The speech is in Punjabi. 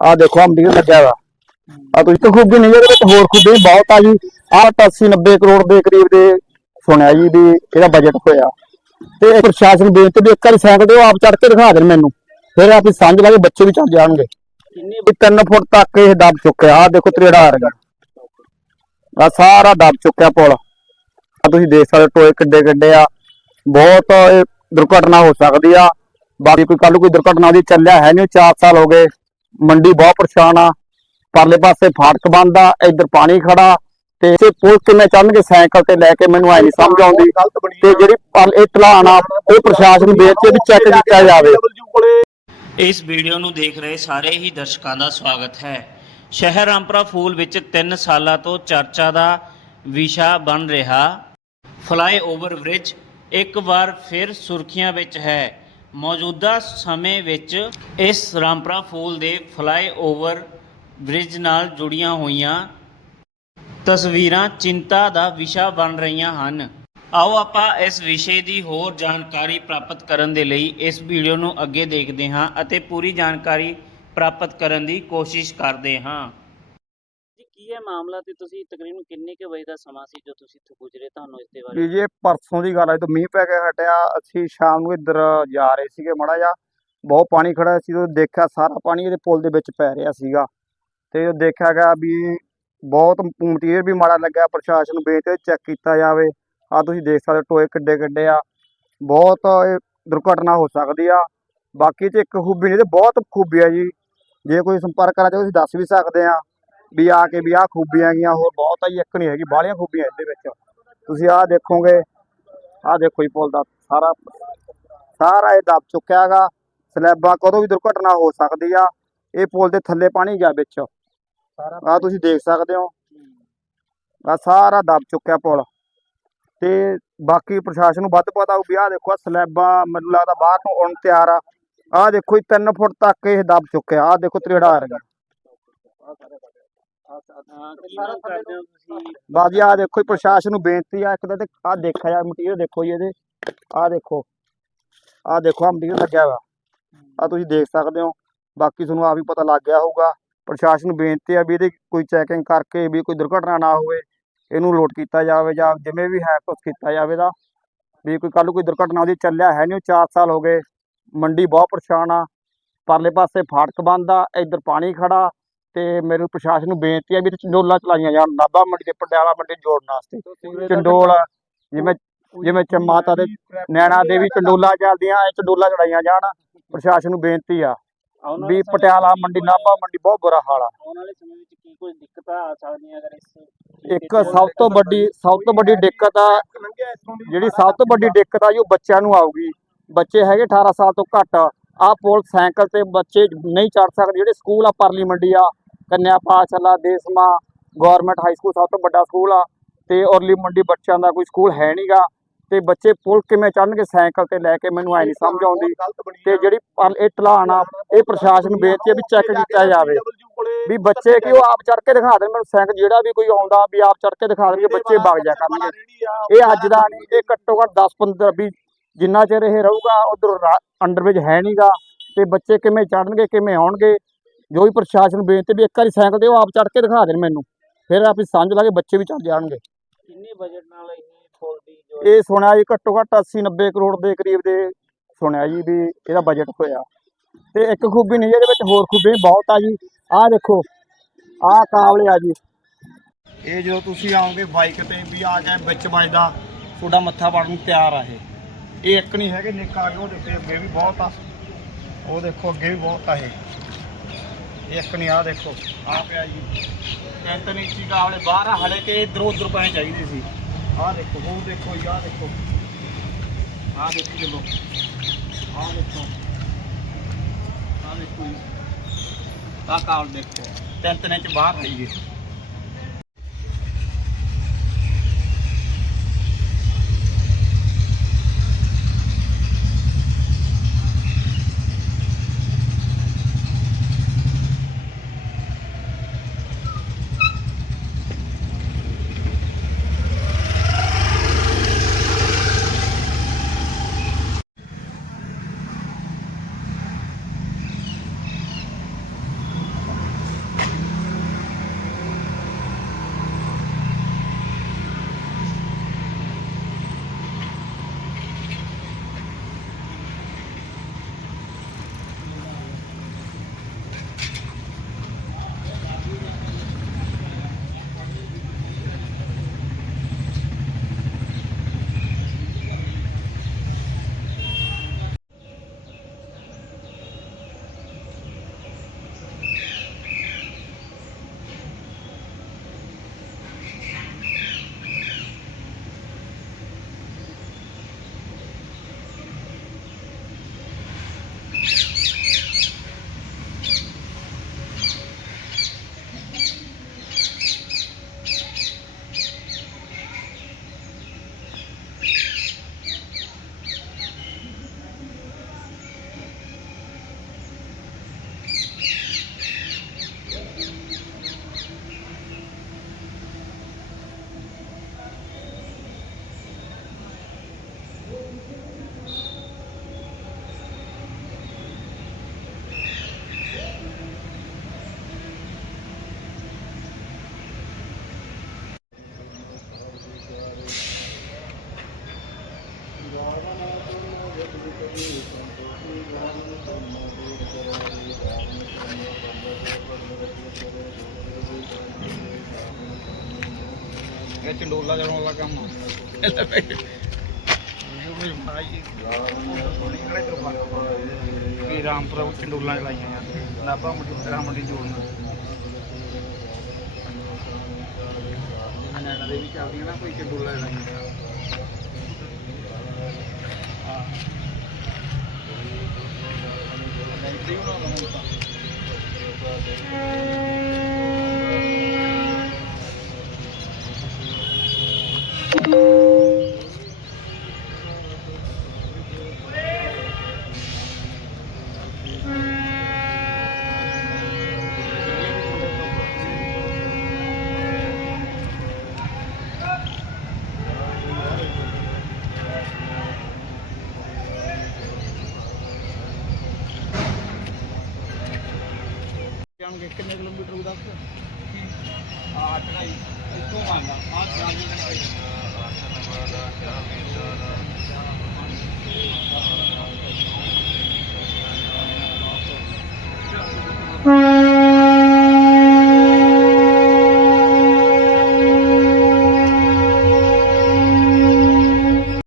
ਆ ਦੇਖੋ ਅੰਬੀ ਲੱਗਿਆ ਵਾ ਆ ਤੁਸੀਂ ਤਾਂ ਖੂਬੀ ਨਹੀਂ ਇਹਦੇ ਵਿੱਚ ਹੋਰ ਖੂਬੀ ਬਹੁਤ ਆ ਜੀ। ਆ 80 90 ਕਰੋੜ ਦੇ ਕਰੀਬ ਦੇ ਸੁਣਿਆ ਜੀ ਵੀ ਇਹਦਾ ਬਜਟ ਹੋਇਆ। ਤੇ ਪ੍ਰਸ਼ਾਸਨ ਬੇਨਤੀ ਵੀ ਇੱਕ ਵਾਰੀ ਸਾਈਕਲ ਤੇ ਆਪ ਚੜ ਕੇ ਦਿਖਾ ਦੇਣ ਮੈਨੂੰ। ਫਿਰ ਆਪੀ ਸਮਝ ਲਾ ਕੇ ਬੱਚੇ ਵੀ ਚੱਲ ਜਾਣਗੇ। ਕਿੰਨੇ ਵੀ 3 ਫੁੱਟ ਤੱਕ ਇਹ ਦਬ ਚੁੱਕਿਆ। ਆ ਦੇਖੋ ਤਰੇੜਾ ਆ ਰਿਹਾ ਆ ਸਾਰਾ ਦਬ ਚੁੱਕਿਆ ਪੁਲ। ਆ ਤੁਸੀਂ ਦੇਖ ਸਕਦੇ ਟੋਏ ਕਿੱਡੇ ਕਿੱਡੇ ਆ। ਬਹੁਤ ਇਹ ਦੁਰਘਟਨਾ ਹੋ ਸਕਦੀ ਆ। ਬਾਕੀ ਕੋਈ ਕੱਲ ਕੋਈ ਦੁਰਘਟਨਾ ਦੀ ਚੱਲਿਆ ਹੈ ਨਹੀਂ 4 ਸਾਲ ਹੋ ਗਏ। ਮੰਡੀ ਬਹੁਤ ਪਰੇਸ਼ਾਨ ਆ। ਪਰਲੇ ਪਾਸੇ ਫਾਟਕ ਬੰਦ ਆ, ਇੱਧਰ ਪਾਣੀ ਖੜਾ, ਤੇ ਇਸੇ ਪੁਲ ਕਿਵੇਂ ਚੜਨਗੇ ਸਾਈਕਲ ਤੇ ਲੈ ਕੇ ਮੈਨੂੰ ਐ ਨਹੀਂ ਸਮਝ ਆਉਂਦੀ। ਤੇ ਜਿਹੜੀ ਇਹ ਢਲਾਣ ਆ, ਉਹ ਪ੍ਰਸ਼ਾਸਨ ਵੇਚ ਕੇ ਵੀ ਚੈੱਕ ਕੀਤਾ ਜਾਵੇ। ਇਸ ਵੀਡੀਓ ਨੂੰ ਦੇਖ ਰਹੇ ਸਾਰੇ ਹੀ ਦਰਸ਼ਕਾਂ ਦਾ ਸਵਾਗਤ ਹੈ। ਸ਼ਹਿਰ ਰਾਮਪੁਰਾ ਫੂਲ ਵਿੱਚ 3 ਸਾਲਾਂ ਤੋਂ ਚਰਚਾ ਦਾ ਵਿਸ਼ਾ ਬਣ ਰਿਹਾ। ਫਲਾਈਓਵਰ ਬ੍ਰਿਜ ਇੱਕ ਵਾਰ ਫਿਰ ਸੁਰਖੀਆਂ ਵਿੱਚ ਹੈ। ਮੌਜੂਦਾ ਸਮੇਂ ਵਿੱਚ ਇਸ ਰਾਮਪਰਾ ਫੂਲ ਦੇ ਫਲਾਈਓਵਰ ਬ੍ਰਿਜ ਨਾਲ ਜੁੜੀਆਂ ਹੋਈਆਂ ਤਸਵੀਰਾਂ ਚਿੰਤਾ ਦਾ ਵਿਸ਼ਾ ਬਣ ਰਹੀਆਂ ਹਨ। ਆਓ ਆਪਾਂ ਇਸ ਵਿਸ਼ੇ ਦੀ ਹੋਰ ਜਾਣਕਾਰੀ ਪ੍ਰਾਪਤ ਕਰਨ ਦੇ ਲਈ ਇਸ ਵੀਡੀਓ ਨੂੰ ਅੱਗੇ ਦੇਖਦੇ ਹਾਂ ਅਤੇ ਪੂਰੀ ਜਾਣਕਾਰੀ ਪ੍ਰਾਪਤ ਕਰਨ ਦੀ ਕੋਸ਼ਿਸ਼ ਕਰਦੇ ਹਾਂ। ਕੀ ਹੈ ਮਾਮਲਾ ਤੇ ਤੁਸੀਂ ਤਕਰੀਬਨ ਕਿੰਨੇ ਕੁ ਵਜੇ ਦਾ ਸਮਾਂ ਸੀ ਜੋ ਤੁਸੀਂ ਇੱਥੋਂ ਗੁਜ਼ਰੇ ਤੁਹਾਨੂੰ ਇਸ ਦੇ ਬਾਰੇ? ਵੀ ਜੇ ਪਰਸੋਂ ਦੀ ਗੱਲ ਹੈ ਤਾਂ ਮੀਂਹ ਪੈ ਕੇ ਹਟਿਆ। ਅਸੀਂ ਸ਼ਾਮ ਨੂੰ ਇੱਧਰ ਜਾ ਰਹੇ ਸੀਗੇ ਮੜਾ ਜਾ ਬਹੁਤ ਪਾਣੀ ਖੜਾ ਸੀ ਉਹ ਦੇਖਿਆ ਸਾਰਾ ਪਾਣੀ ਇਹਦੇ ਪੁਲ ਦੇ ਵਿੱਚ ਪੈ ਰਿਹਾ ਸੀਗਾ। ਤੇ ਉਹ ਦੇਖਿਆ ਗਿਆ ਵੀ ਬਹੁਤ ਮਟੀਰੀਅਲ ਵੀ ਮਾੜਾ ਲੱਗਿਆ। ਪ੍ਰਸ਼ਾਸਨ ਨੂੰ ਬੇਨਤੀ ਚੈੱਕ ਕੀਤਾ ਜਾਵੇ। ਆ ਤੁਸੀਂ ਦੇਖ ਸਕਦੇ ਹੋ, ਟੋਏ ਕਿੱਡੇ ਕਿੱਡੇ ਆ। ਬਹੁਤ ਦੁਰਘਟਨਾ ਹੋ ਸਕਦੀ ਆ। ਬਾਕੀ ਤੇ ਇੱਕ ਖੂਬੀ ਨਹੀਂ ਤੇ ਬਹੁਤ ਖੂਬੀ ਆ ਜੀ। ਜੇ ਕੋਈ ਸੰਪਰਕ ਕਰਨਾ ਚਾਹੋ ਤੁਸੀਂ ਦੱਸ ਵੀ ਸਕਦੇ ਆ। ਵੀ ਆ ਕੇ ਵੀ ਆਹ ਖੂਬੀਆਂ ਗੀਆਂ ਹੋਰ ਬਹੁਤ ਆ ਜੀ ਇੱਕ ਨਹੀਂ ਹੈਗੀ ਬਾਹਲੀਆਂ ਖੂਬੀਆਂ ਇਹਦੇ ਵਿੱਚ। ਤੁਸੀਂ ਆਹ ਦੇਖੋਗੇ ਆਹ ਦੇਖੋ ਜੀ ਪੁਲ ਦਾ ਸਾਰਾ ਸਾਰਾ ਇਹ ਦਬ ਚੁੱਕਿਆ ਹੈਗਾ। ਸਲੈਬਾਂ ਕਦੋਂ ਵੀ ਦੁਰਘਟਨਾ ਹੋ ਸਕਦੀ ਆ ਇਹ ਪੁਲ ਦੇ ਥੱਲੇ ਪਾਣੀ ਗਿਆ ਵਿੱਚ। ਆਹ ਤੁਸੀਂ ਦੇਖ ਸਕਦੇ ਹੋ। ਆ ਸਾਰਾ ਦਬ ਚੁੱਕਿਆ ਪੁਲ। ਤੇ ਬਾਕੀ ਪ੍ਰਸ਼ਾਸਨ ਨੂੰ ਵੱਧ ਪਤਾ ਹੋਊ ਵੀ ਆਹ ਦੇਖੋ ਸਲੈਬਾਂ ਮੈਨੂੰ ਲੱਗਦਾ ਬਾਹਰ ਨੂੰ ਆਉਣ ਤਿਆਰ ਆ। ਆਹ ਦੇਖੋ ਜੀ 3 ਫੁੱਟ ਤੱਕ ਇਹ ਦਬ ਚੁੱਕਿਆ। ਆਹ ਦੇਖੋ ਤਰੇੜਾ ਆ ਰਿਹਾ ਹਾਂ ਮੰਗ ਕਰਦੇ ਹੋ ਤੁਸੀਂ? ਬਾਜੀ ਆਹ ਦੇਖੋ ਜੀ ਪ੍ਰਸ਼ਾਸਨ ਨੂੰ ਬੇਨਤੀ ਆ ਇੱਕ ਤਾਂ ਤੇ ਆਹ ਦੇਖਿਆ ਜਾ ਮਟੀਰੀਅਲ ਦੇਖੋ ਜੀ ਇਹਦੇ ਆਹ ਦੇਖੋ ਆਹ ਦੇਖੋ ਆਹ ਮਟੀਰੀਅਲ ਲੱਗਿਆ ਵਾ। ਆ ਤੁਸੀਂ ਦੇਖ ਸਕਦੇ ਹੋ ਬਾਕੀ ਤੁਹਾਨੂੰ ਆ ਵੀ ਪਤਾ ਲੱਗ ਗਿਆ ਹੋਊਗਾ। ਪ੍ਰਸ਼ਾਸਨ ਨੂੰ ਬੇਨਤੀ ਆ ਵੀ ਇਹਦੀ ਕੋਈ ਚੈਕਿੰਗ ਕਰਕੇ ਵੀ ਕੋਈ ਦੁਰਘਟਨਾ ਨਾ ਹੋਵੇ ਇਹਨੂੰ ਲੋਡ ਕੀਤਾ ਜਾਵੇ ਜਾਂ ਜਿਵੇਂ ਵੀ ਹੈ ਕੁਛ ਕੀਤਾ ਜਾਵੇ ਦਾ ਵੀ ਕੋਈ ਕੱਲ ਕੋਈ ਦੁਰਘਟਨਾ ਉਹਦੀ ਚੱਲਿਆ ਹੈ ਨਹੀਂ 4 ਸਾਲ ਹੋ ਗਏ ਮੰਡੀ ਬਹੁਤ ਪਰੇਸ਼ਾਨ ਆ ਪਰਲੇ ਪਾਸੇ ਫਾਟਕ ਬੰਦ ਆ ਇੱਧਰ ਪਾਣੀ ਖੜਾ ਤੇ ਮੇਰੇ ਪ੍ਰਸ਼ਾਸਨ ਨੂੰ ਬੇਨਤੀ ਆ ਵੀ ਚੰਡੋਲਾ ਚਲਾਈਆਂ ਜਾਣ ਨਾਭਾ ਮੰਡੀ ਤੇ ਪਟਿਆਲਾ ਮੰਡੀ ਜੋੜਨ ਵਾਸਤੇ। ਚੰਡੋਲ ਜਿਵੇਂ ਜਿਵੇਂ ਚ ਮਾਤਾ ਦੇ ਨੈਣਾ ਦੇਵੀ ਚੰਡੋਲਾ ਚੱਲਦੀਆਂ ਐ ਚੰਡੋਲਾ ਚਲਾਈਆਂ ਜਾਣ ਪ੍ਰਸ਼ਾਸਨ ਨੂੰ ਬੇਨਤੀ ਆ ਵੀ ਪਟਿਆਲਾ ਮੰਡੀ ਨਾਭਾ ਮੰਡੀ ਬਹੁਤ ਬੁਰਾ ਹਾਲ ਆ। ਆਉਣ ਵਾਲੇ ਸਮੇਂ ਵਿੱਚ ਕੀ ਕੁਝ ਦਿੱਕਤਾਂ ਆ ਸਕਦੀਆਂ ਅਗਰ ਇਸ ਇੱਕ ਸਭ ਤੋਂ ਵੱਡੀ ਸਭ ਤੋਂ ਵੱਡੀ ਦਿੱਕਤ ਆ ਜਿਹੜੀ ਸਭ ਤੋਂ ਵੱਡੀ ਦਿੱਕਤ ਆ ਜੀ ਉਹ ਬੱਚਿਆਂ ਨੂੰ ਆਊਗੀ। ਬੱਚੇ ਹੈਗੇ 18 ਸਾਲ ਤੋਂ ਘੱਟ ਆਹ ਪੁਲ ਸਾਈਕਲ ਤੇ ਬੱਚੇ ਨਹੀਂ ਚੜ ਸਕਦੇ, ਜਿਹੜੇ ਸਕੂਲ ਆ, ਪਰਲੀ ਮੰਡੀ ਆ, ਕੰਨਿਆ ਪਾਠਸ਼ਾਲਾ ਦੇਸਮਾ ਗਵਰਨਮੈਂਟ ਹਾਈ ਸਕੂਲ ਸਭ ਤੋਂ ਵੱਡਾ ਸਕੂਲ ਆ, ਤੇ ਔਰਲੀ ਮੰਡੀ ਬੱਚਿਆਂ ਦਾ ਕੋਈ ਸਕੂਲ ਹੈ ਨਹੀਂਗਾ ਤੇ ਬੱਚੇ ਪੁਲ ਕਿਵੇਂ ਚੜਨਗੇ ਸਾਈਕਲ ਤੇ ਲੈ ਕੇ ਮੈਨੂੰ ਐ ਨਹੀਂ ਸਮਝ ਆਉਂਦੀ, ਤੇ ਜਿਹੜੀ ਇਹ ਢਲਾਣ ਆ, ਇਹ ਪ੍ਰਸ਼ਾਸਨ ਨੂੰ ਬੇਨਤੀ ਵੀ ਚੈੱਕ ਕੀਤਾ ਜਾਵੇ, ਵੀ ਬੱਚੇ ਕਿ ਉਹ ਆਪ ਚੜ ਕੇ ਦਿਖਾ ਦੇਣ, ਮੈਨੂੰ ਸਾਈਕਲ ਜਿਹੜਾ ਵੀ ਕੋਈ ਆਉਂਦਾ, ਵੀ ਆਪ ਚੜ ਕੇ ਦਿਖਾ ਦੇਣਗੇ ਬੱਚੇ ਵਗ ਜਾ ਕਰਨਗੇ। ਇਹ ਅੱਜ ਦਾ ਨਹੀਂ, ਇਹ ਘੱਟੋ ਘੱਟ 10 15 ਵੀ ਜਿੰਨਾ ਚਿਰ ਇਹ ਰਹੂਗਾ ਉਧਰ ਅੰਡਰ ਵਿੱਚ ਹੈ ਨਹੀਂਗਾ ਤੇ ਬੱਚੇ ਕਿਵੇਂ ਚੜਨਗੇ ਕਿਵੇਂ ਆਉਣਗੇ ਜੋ ਵੀ ਪ੍ਰਸ਼ਾਸਨ ਬੇਨਤੀ ਵੀ ਇੱਕ ਵਾਰੀ ਸਾਈਕਲ ਤੇ ਉਹ ਆਪ ਚੜ ਕੇ ਦਿਖਾ ਦੇਣ ਮੈਨੂੰ ਫਿਰ ਆਪੀ ਸਮਝ ਲਾਂਗੇ ਬੱਚੇ ਵੀ ਚੜ ਜਾਣਗੇ। ਕਿੰਨੇ ਬਜਟ ਨਾਲ ਇਹ ਫੁੱਲ ਦੀ ਇਹ ਸੁਣਿਆ ਜੀ ਘੱਟੋ ਘੱਟ 80 90 ਕਰੋੜ ਦੇ ਕਰੀਬ ਦੇ ਸੁਣਿਆ ਜੀ ਵੀ ਇਹਦਾ ਬਜਟ ਹੋਇਆ। ਤੇ ਇੱਕ ਖੂਬੀ ਨਹੀਂ ਇਹਦੇ ਵਿੱਚ ਹੋਰ ਖੂਬੀ ਬਹੁਤ ਆ ਜੀ। ਆਹ ਦੇਖੋ ਆਹ ਕਾਬਲੇ ਆ ਜੀ। ਇਹ ਜਦੋਂ ਤੁਸੀਂ ਆਓਗੇ ਬਾਈਕ ਤੇ ਵੀ ਆ ਜਾਏ ਵਿੱਚ ਵੱਜਦਾ ਤੁਹਾਡਾ ਮੱਥਾ ਪਾੜਨ ਨੂੰ ਤਿਆਰ ਆ ਇਹ। ਇਹ ਇੱਕ ਨਹੀਂ ਹੈਗੇ, ਨਿੱਕਾ ਆ ਉਹ ਦੇਖੋ ਅੱਗੇ ਵੀ ਬਹੁਤ ਆ। ਉਹ ਦੇਖੋ, ਅੱਗੇ ਵੀ ਬਹੁਤ ਆ ਇਹ। ਇੱਕ ਨਹੀਂ ਆ ਦੇਖੋ ਆ ਪਿਆ ਜੀ। ਤਿੰਨ ਤਿੰਨ ਇੰਚੀ ਕਾਬਲੇ ਬਾਹਰ ਆ, ਹਲੇ ਕੇ ਇਧਰੋਂ ਉਧਰ ਪੈਣੇ ਚਾਹੀਦੇ ਸੀ। ਆਹ ਦੇਖੋ, ਉਹ ਦੇਖੋ ਜੀ, ਆਹ ਦੇਖੋ। ਆਹ ਦੇਖੀ ਚਲੋ ਆਹ ਦੇਖੋ। ਆਹ ਦੇਖੋ ਜੀ। ਆਹ ਕਾਲ ਦੇਖੋ। ਤਿੰਨ ਤਿੰਨ ਇੰਚ ਬਾਹਰ ਹੈ ਜੀ ਇਹ ਚੰਡੋਲਾ ਜੜਨ ਵਾਲਾ ਕੰਮ ਆ। ਇਹ ਮਾਈ ਸੋਣੀ ਕਲੇ ਤਰਫਾ ਵੀ ਰਾਮਪੁਰਾ ਵਿੱਚ ਚੰਡੋਲਾਂ ਚਲਾਈਆਂ ਆ। ਨਾਭਾ ਮੰਡੀ, ਰਾਮ ਮੰਡੀ ਜੋੜਨਾ ਅਨਾਨਾ ਦੇ ਵੀ ਚੱਲਦੀਆਂ ਨਾ, ਕੋਈ ਚੰਡੋਲਾ ਚਲਾਈਆਂ। ਜਾਣਗੇ ਕਿੰਨੇ ਕਿਲੋਮੀਟਰ ਉਹ ਦੱਸ ਆ ਅੱਠ ਢਾਈ ਇੱਥੋਂ ਮੰਨ ਲਾ ਆ ਚਾਰ